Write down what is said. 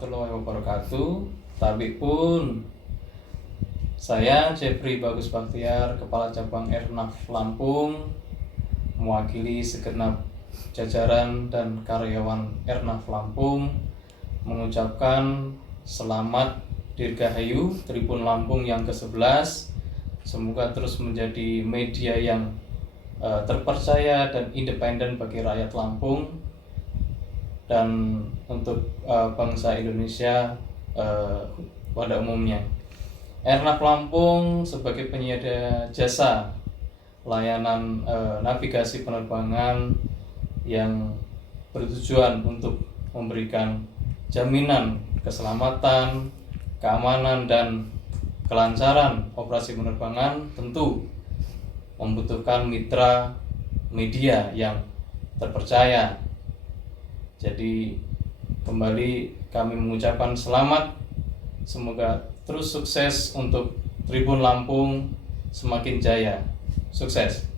warahmatullahi wabarakatuh. Tapi pun saya Jeffrey Bagus Baktiar, Kepala Cabang Airnav Lampung, mewakili segenap jajaran dan karyawan Airnav Lampung mengucapkan selamat Dirgahayu Tribun Lampung yang ke-11. Semoga terus menjadi media yang terpercaya dan independen bagi rakyat Lampung dan untuk bangsa Indonesia pada umumnya. Airnav Lampung sebagai penyedia jasa layanan navigasi penerbangan yang bertujuan untuk memberikan jaminan keselamatan, keamanan, dan kelancaran operasi penerbangan tentu membutuhkan mitra media yang terpercaya. Jadi kembali kami mengucapkan selamat, semoga terus sukses untuk Tribun Lampung semakin jaya. Sukses.